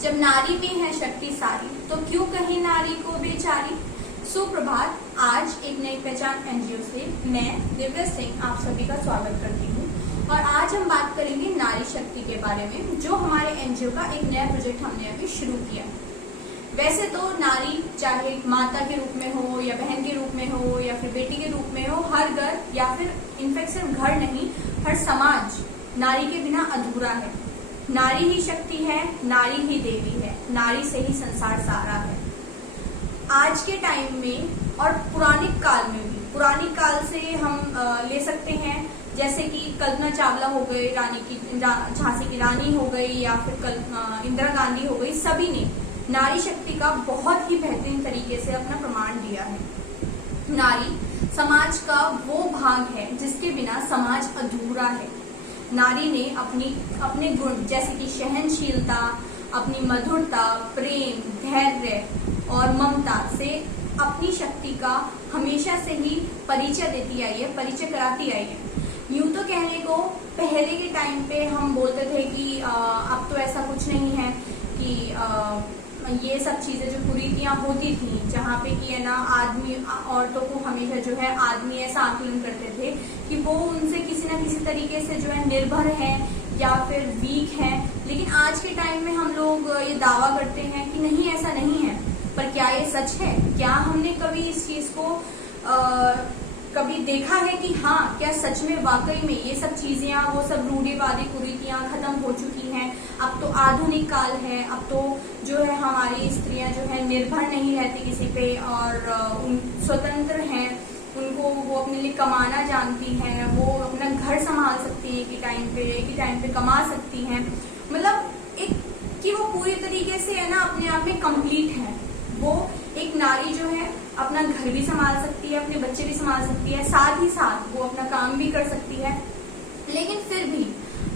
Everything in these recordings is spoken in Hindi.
जब नारी में है शक्ति सारी, तो क्यों कहे नारी को बेचारी। सुप्रभात। आज एक नई पहचान एनजीओ से मैं दिव्या सिंह आप सभी का स्वागत करती हूँ और आज हम बात करेंगे नारी शक्ति के बारे में, जो हमारे एनजीओ का एक नया प्रोजेक्ट हमने अभी शुरू किया। वैसे तो नारी चाहे माता के रूप में हो या बहन के रूप में हो या फिर बेटी के रूप में हो, हर घर या फिर इनफैक्ट सिर्फ घर नहीं, हर समाज नारी के बिना अधूरा है। नारी ही शक्ति है, नारी ही देवी है, नारी से ही संसार सारा है। आज के टाइम में और पुराने काल में भी, पुरानी काल से हम ले सकते हैं, जैसे कि कल्पना चावला हो गई, झांसी की रानी हो गई या फिर इंदिरा गांधी हो गई, सभी ने नारी शक्ति का बहुत ही बेहतरीन तरीके से अपना प्रमाण दिया है। नारी समाज का वो भाग है जिसके बिना समाज अधूरा है। नारी ने अपने गुण जैसे कि सहनशीलता, अपनी मधुरता, प्रेम, धैर्य और ममता से अपनी शक्ति का हमेशा से ही परिचय देती आई है, परिचय कराती आई है। यूं तो कहने को पहले के टाइम पे हम बोलते थे कि अब तो ऐसा कुछ नहीं है, कि ये सब चीजें जो कुरीतियां होती थी, जहाँ पे कि है ना आदमी औरतों को हमेशा जो है आदमी ऐसा आकलन करते थे कि वो उनसे किसी न किसी तरीके से जो है निर्भर है या फिर वीक है। लेकिन आज के टाइम में हम लोग ये दावा करते हैं कि नहीं, ऐसा नहीं है। पर क्या ये सच है? क्या हमने कभी इस चीज को कभी देखा है कि हाँ, क्या सच में वाकई में ये सब चीजें, वो सब रूढ़िवादी कुरीतियां खत्म हो चुकी हैं? अब तो आधुनिक काल है, अब तो जो है हमारी स्त्रियां जो है निर्भर नहीं रहती किसी पे और स्वतंत्र हैं, उनको वो अपने लिए कमाना जानती हैं, वो अपना घर संभाल सकती है एक ही टाइम पे कमा सकती हैं। मतलब एक कि वो पूरी तरीके से है ना अपने आप में कंप्लीट है। वो एक नारी जो है अपना घर भी संभाल सकती है, अपने बच्चे भी संभाल सकती है, साथ ही साथ वो अपना काम भी कर सकती है। लेकिन फिर भी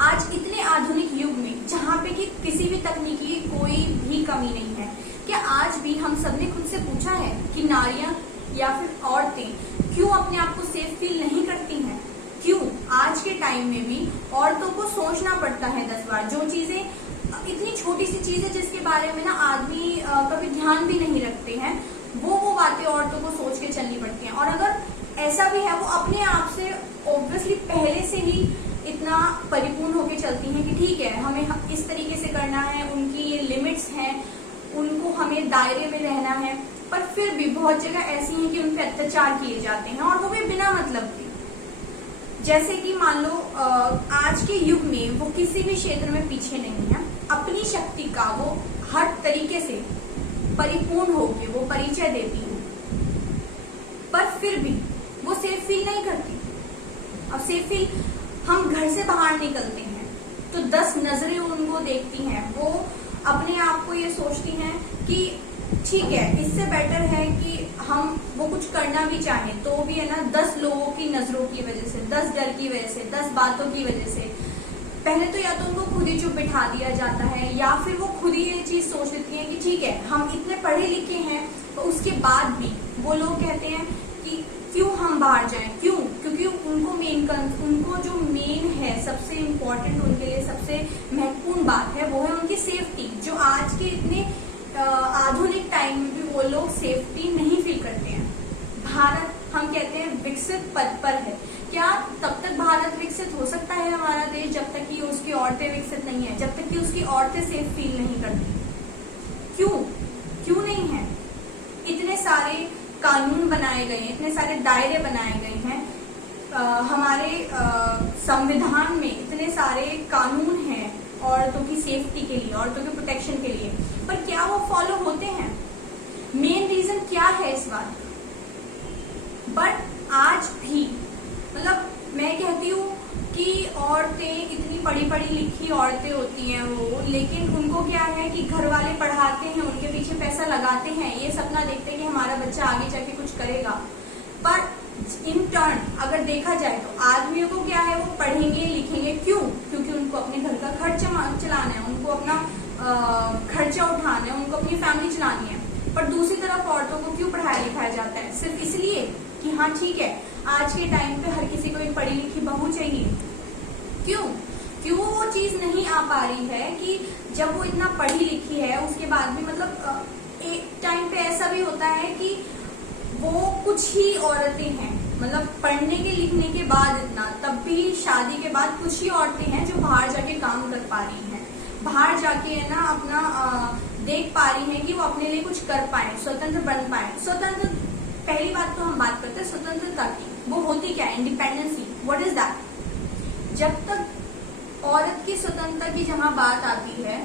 आज इतने आधुनिक युग में, जहाँ पे कि किसी भी तकनीकी की कोई भी कमी नहीं है, क्या आज भी हम सबने खुद से पूछा है कि नारियां या फिर औरतें क्यों अपने आप को सेफ फील नहीं करती हैं? क्यों आज के टाइम में भी औरतों को सोचना पड़ता है 10 बार? जो चीजें इतनी छोटी सी चीज है जिसके बारे में ना आदमी कभी ध्यान भी नहीं रखते हैं, वो बातें औरतों को सोच के चलनी पड़ती हैं। और अगर ऐसा भी है, वो अपने आप से ऑब्वियसली पहले से ही इतना परिपूर्ण होके चलती हैं कि ठीक है, हमें इस तरीके से करना है, उनकी ये लिमिट्स हैं, उनको हमें दायरे में रहना है। पर फिर भी बहुत जगह ऐसी हैं कि उन पर अत्याचार किए जाते हैं और वो भी बिना मतलब के। जैसे कि मान लो आज के युग में वो किसी भी क्षेत्र में पीछे नहीं है, अपनी शक्ति का वो हर तरीके से परिपूर्ण होके वो परिचय देती है, पर फिर भी वो सेफ फील नहीं करती। अब सेफ फील, हम घर से बाहर निकलते हैं तो 10 नजरें उनको देखती हैं, वो अपने आप को ये सोचती हैं कि ठीक है, इससे बेटर है कि हम वो कुछ करना भी चाहें तो भी है ना 10 लोगों की नजरों की वजह से, 10 डर की वजह से, 10 बातों की वजह से पहले तो या तो उनको खुद ही चुप बिठा दिया जाता है, या फिर वो खुद ही ये चीज सोच लेती हैं कि ठीक है, हम इतने पढ़े लिखे हैं, तो उसके बाद भी वो लोग कहते हैं कि क्यों हम बाहर जाएं। क्यों? क्योंकि उनको जो मेन है, सबसे इम्पोर्टेंट, उनके लिए सबसे महत्वपूर्ण बात है, वो है उनकी सेफ्टी। जो आज के इतने आधुनिक टाइम में भी वो लोग सेफ्टी नहीं फील करते हैं। भारत, हम कहते हैं, विकसित पद पर है। क्या तब तक भारत विकसित हो सकता है हमारा देश जब तक कि उसकी औरतें विकसित नहीं है, जब तक कि उसकी औरतें सेफ फील नहीं करती? क्यों नहीं है? इतने सारे कानून बनाए गए हैं, इतने सारे दायरे बनाए गए हैं, हमारे संविधान में इतने सारे कानून हैं औरतों की सेफ्टी के लिए, औरतों के प्रोटेक्शन के लिए, पर क्या वो फॉलो होते हैं? मेन रीजन क्या है इस बात? बट आज भी मतलब मैं कहती हूँ कि औरतें इतनी पढ़ी लिखी औरतें होती हैं वो, लेकिन उनको क्या है कि घर वाले पढ़ाते हैं, उनके पीछे पैसा लगाते हैं, ये सपना देखते हैं कि हमारा बच्चा आगे जाके कुछ करेगा। पर इन टर्न अगर देखा जाए तो आदमियों को क्या है, वो पढ़ेंगे लिखेंगे क्यों? क्योंकि उनको अपने घर का खर्चा चलाना है, उनको अपना खर्चा उठाना है, उनको अपनी फैमिली चलानी है। पर दूसरी तरफ औरतों को क्यों पढ़ाया लिखाया जाता है? सिर्फ इसलिए कि हाँ ठीक है, आज के टाइम पे हर किसी को एक पढ़ी लिखी बहू चाहिए। क्यों? क्यों वो चीज नहीं आ पा रही है कि जब वो इतना पढ़ी लिखी है उसके बाद भी मतलब एक टाइम पे ऐसा भी होता है कि वो कुछ ही औरतें हैं, मतलब पढ़ने के लिखने के बाद इतना, तब भी शादी के बाद कुछ ही औरतें हैं जो बाहर जाके काम कर पा रही हैं, बाहर जाके है ना अपना देख पा रही हैं कि वो अपने लिए कुछ कर पाए, स्वतंत्र बन पाए। स्वतंत्र, पहली बात तो हम बात करते हैं स्वतंत्रता की, वो होती क्या है? इंडिपेंडेंसी। What is that? जब तक औरत की स्वतंत्रता की जहां बात आती है,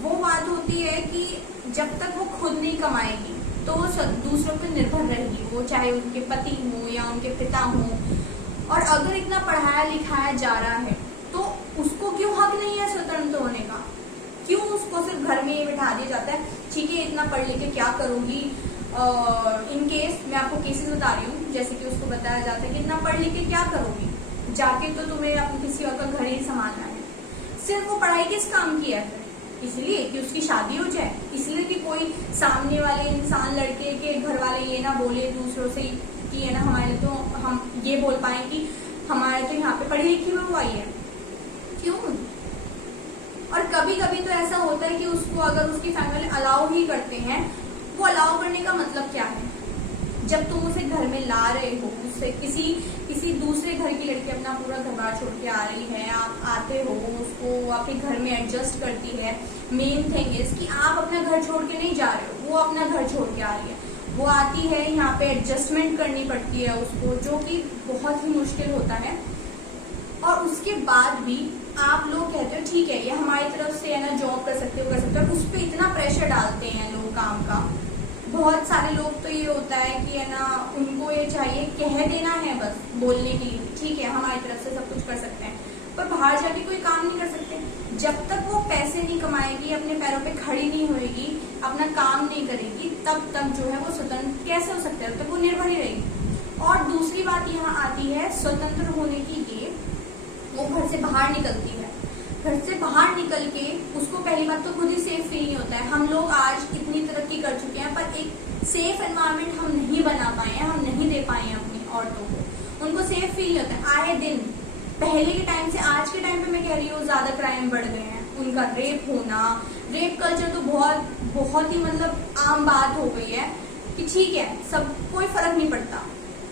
वो बात होती है कि जब तक वो खुद नहीं कमाएगी तो वो दूसरों पर निर्भर रहेगी, वो चाहे उनके पति हो या उनके पिता हो। और अगर इतना पढ़ाया लिखाया जा रहा है तो उसको क्यों हक नहीं है स्वतंत्र होने का? क्यों उसको सिर्फ घर में ही बिठा दिया जाता है? ठीक है, इतना पढ़ लिख के क्या करोगी? इन केस मैं आपको केसेस बता रही हूँ, जैसे कि उसको बताया जाता है कि इतना पढ़ लिख के क्या करोगी, जाके तो तुम्हें अपने किसी और का घर ही संभालना है। सिर्फ वो पढ़ाई किस काम की है? इसलिए कि उसकी शादी हो जाए, इसलिए कि कोई सामने वाले इंसान, लड़के के घर वाले ये ना बोले दूसरों से कि है ना हमारे, तो हम ये बोल पाए कि हमारे तो यहाँ पे पढ़ी लिखी बहू आई है। क्यों? और कभी कभी तो ऐसा होता है कि उसको अगर उसकी फैमिली अलाउ ही करते हैं, वो अलाउ करने का मतलब क्या है? जब तुम उसे घर में ला रहे हो, उससे किसी दूसरे घर की लड़की अपना पूरा घर बार छोड़ के आ रही है, आप आते हो, उसको आपके घर में एडजस्ट करती है। मेन थिंग इज कि आप अपना घर छोड़ के नहीं जा रहे हो, वो अपना घर छोड़ के आ रही है। वो आती है, यहाँ पे एडजस्टमेंट करनी पड़ती है उसको, जो कि बहुत ही मुश्किल होता है। और उसके बाद भी आप लोग कहते हो ठीक है, ये हमारी तरफ से है ना जॉब कर सकते हो, कर सकते हो, उस पर इतना प्रेशर डालते हैं लोग काम का। बहुत सारे लोग तो ये होता है कि है ना उनको ये चाहिए कह देना है बस बोलने के लिए, ठीक है हमारी तरफ से सब कुछ कर सकते हैं, पर बाहर जाके कोई काम नहीं कर सकते। जब तक वो पैसे नहीं कमाएगी, अपने पैरों पे खड़ी नहीं होएगी, अपना काम नहीं करेगी, तब तक जो है वो स्वतंत्र कैसे हो सकता है? तब वो निर्भर ही रहेगी। और दूसरी बात यहाँ आती है स्वतंत्र होने की, ये वो घर से बाहर निकलती है। घर से बाहर निकल के उसको पहली बात तो खुद ही सेफ फील नहीं होता है। हम लोग आज इतनी तरक्की कर चुके हैं, पर एक सेफ एनवायरनमेंट हम नहीं बना पाए हैं, हम नहीं दे पाए हैं अपनी औरतों को। उनको सेफ फील नहीं होता है। आए दिन, पहले के टाइम से आज के टाइम पे मैं कह रही हूँ ज्यादा क्राइम बढ़ गए हैं। उनका रेप होना, रेप कल्चर तो बहुत ही मतलब आम बात हो गई है कि ठीक है सब कोई फर्क नहीं पड़ता,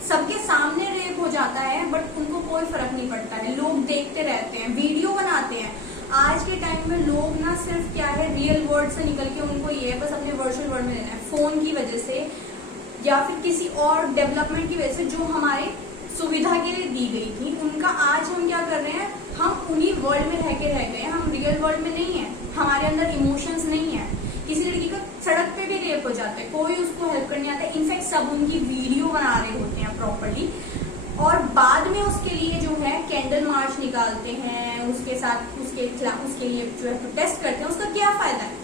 सबके सामने रेप हो जाता है, बट उनको कोई फर्क नहीं पड़ता है। लोग देखते रहते हैं, वीडियो बनाते हैं। आज के टाइम में लोग ना सिर्फ क्या है, रियल वर्ल्ड से निकल के उनको ये है बस अपने वर्चुअल वर्ल्ड में रहना है। फोन की वजह से या फिर किसी और डेवलपमेंट की वजह से जो हमारे सुविधा के लिए दी गई थी, उनका आज हम क्या कर रहे हैं, हम उन्हीं वर्ल्ड में रह गए हैं, हम रियल वर्ल्ड में नहीं है। हमारे अंदर इमोशंस नहीं है। किसी लड़की का सड़क पे भी रेप हो जाता है, कोई उसको हेल्प करने आता है। इनफैक्ट सब उनकी वीडियो बना रहे होते हैं प्रॉपर्ली, और बाद में उसके लिए जो है कैंडल मार्च निकालते हैं, उसके साथ उसके खिलाफ उसके लिए जो है प्रोटेस्ट करते हैं। उसका क्या फायदा है?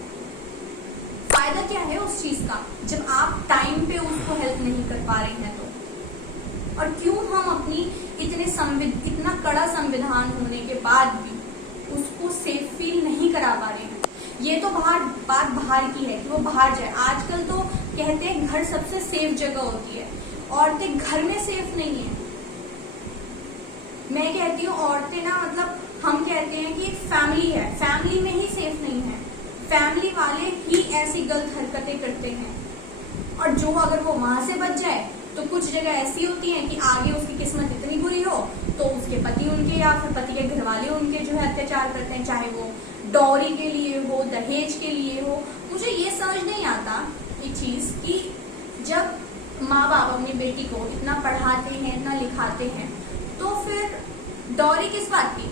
फायदा क्या है उस चीज का जब आप टाइम पे उसको हेल्प नहीं कर पा रहे हैं? तो और क्यों हम अपनी इतना कड़ा संविधान होने के बाद भी उसको सेफ फील नहीं करा पा रहे हैं? ये तो बात बाहर की है कि वो बाहर जाए। आजकल तो कहते हैं घर सबसे सेफ जगह होती है, औरतें घर में सेफ नहीं है। मैं कहती हूँ औरतें ना, मतलब हम कहते हैं कि फैमिली है, फैमिली में ही सेफ नहीं है। फैमिली वाले ही ऐसी गलत हरकतें करते हैं, और जो अगर वो वहां से बच जाए तो कुछ जगह ऐसी होती हैं कि आगे उसकी किस्मत इतनी बुरी हो तो उसके पति उनके या फिर पति के घर वाले उनके जो है अत्याचार करते हैं, चाहे वो डॉरी के लिए हो, दहेज के लिए हो। मुझे ये समझ नहीं आता ये चीज कि जब माँ बाप अपनी बेटी को इतना पढ़ाते हैं, इतना लिखाते हैं, तो फिर डॉरी किस बात की?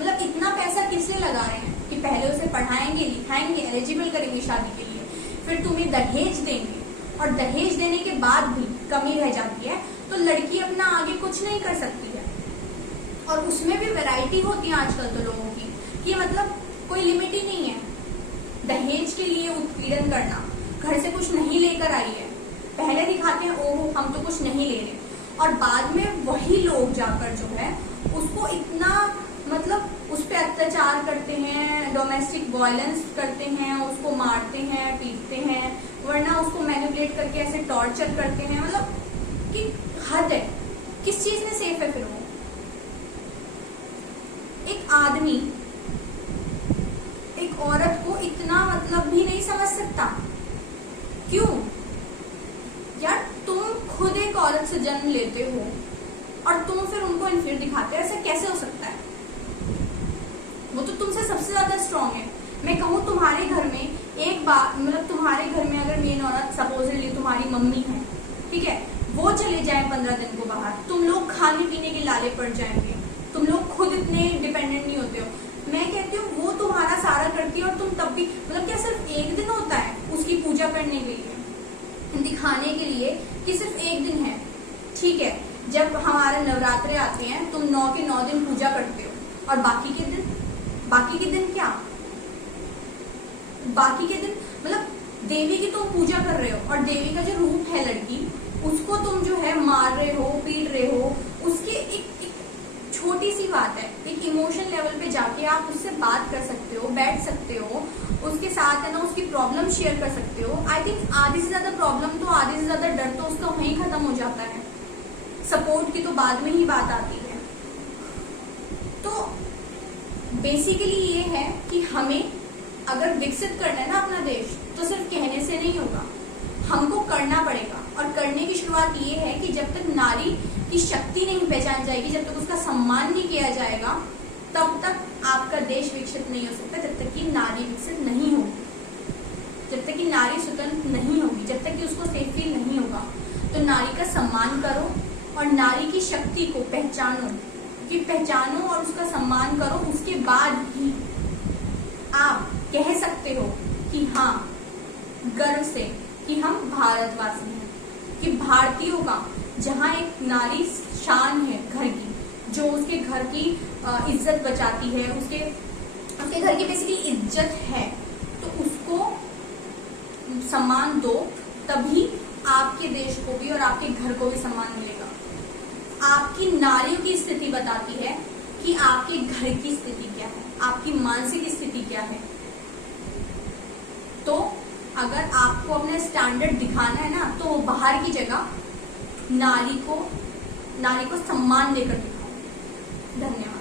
मतलब इतना पैसा किस लिए लगा रहे हैं कि पहले उसे पढ़ाएंगे, लिखाएंगे, एलिजिबल करेंगे शादी के लिए, फिर तुम्हें दहेज देंगे, और दहेज देने के बाद भी कमी रह जाती है तो लड़की अपना आगे कुछ नहीं कर सकती है। और उसमें भी वैरायटी होती है आजकल तो लोगों की कि मतलब कोई लिमिट ही नहीं है। दहेज के लिए उत्पीड़न करना, घर से कुछ नहीं लेकर आई है, पहले दिखाते हैं ओहो हम तो कुछ नहीं ले रहे, और बाद में वही लोग जाकर जो है उसको इतना मतलब उस पर अत्याचार करते हैं, डोमेस्टिक वायलेंस करते हैं, उसको मारते हैं, पीटते हैं, वरना उसको मैनिपुलेट करके ऐसे टॉर्चर करते हैं। मतलब कि हद है। किस चीज में सेफ है फिर वो? एक एक आदमी एक औरत को इतना मतलब भी नहीं समझ सकता? क्यों यार? तुम खुद एक औरत से जन्म लेते हो और तुम फिर उनको इनफीरियर दिखाते हो, ऐसा कैसे हो सकता है? वो तो तुमसे सबसे ज्यादा स्ट्रांग है। मैं कहूँ तुम्हारे घर में एक बार, मतलब तुम्हारे घर में अगर मेन औरत सपोजली तुम्हारी मम्मी है, ठीक है, वो चले जाए 15 दिन को बाहर, तुम लोग खाने पीने के लाले पड़ जाएंगे, तुम लोग खुद इतने डिपेंडेंट नहीं होते हो। मैं कहती हूँ वो तुम्हारा सारा करती है और तुम तब भी, मतलब क्या सिर्फ एक दिन होता है उसकी पूजा करने के लिए, दिखाने के लिए कि सिर्फ एक दिन है? ठीक है, जब हमारे नवरात्रे आते हैं तुम 9 के 9 दिन पूजा करते हो, और बाकी के दिन क्या? बाकी के दिन मतलब देवी की तुम पूजा कर रहे हो, और देवी का जो रूप है लड़की, उसको तुम जो है मार रहे हो, पीट रहे हो। उसके एक छोटी सी बात है, एक इमोशन लेवल पे जाके आप उससे बात कर सकते हो, बैठ सकते हो, उसके साथ है ना उसकी प्रॉब्लम शेयर कर सकते हो। आई थिंक आधे से ज्यादा प्रॉब्लम तो, आधे से ज्यादा डर तो उसका वहीं खत्म हो जाता है। सपोर्ट की तो बाद में ही बात आती है। तो बेसिकली ये है कि हमें अगर विकसित करना है ना अपना देश, तो सिर्फ कहने से नहीं होगा, हमको करना पड़ेगा। और करने की शुरुआत ये है कि जब तक नारी की शक्ति नहीं पहचान जाएगी, जब तक उसका सम्मान नहीं किया जाएगा, तब तक आपका देश विकसित नहीं हो सकता। जब तक कि नारी विकसित नहीं होगी, जब तक कि नारी स्वतंत्र नहीं होगी, जब तक कि उसको सेफ फील नहीं होगा, तो नारी का सम्मान करो और नारी की शक्ति को पहचानो और उसका सम्मान करो। उसके बाद ही आप कह सकते हो कि हाँ, गर्व से कि हम भारतवासी हैं, कि भारतीयों का जहाँ एक नारी शान है घर की, जो उसके घर की इज्जत बचाती है, उसके घर की बेसिकली इज्जत है, तो उसको सम्मान दो, तभी आपके देश को भी और आपके घर को भी सम्मान मिलेगा। आपकी नारियों की स्थिति बताती है कि आपके घर की स्थिति क्या है, आपकी मानसिक स्थिति क्या है। तो अगर आपको अपना स्टैंडर्ड दिखाना है ना, तो बाहर की जगह नारी को सम्मान देकर दिखाओ। धन्यवाद।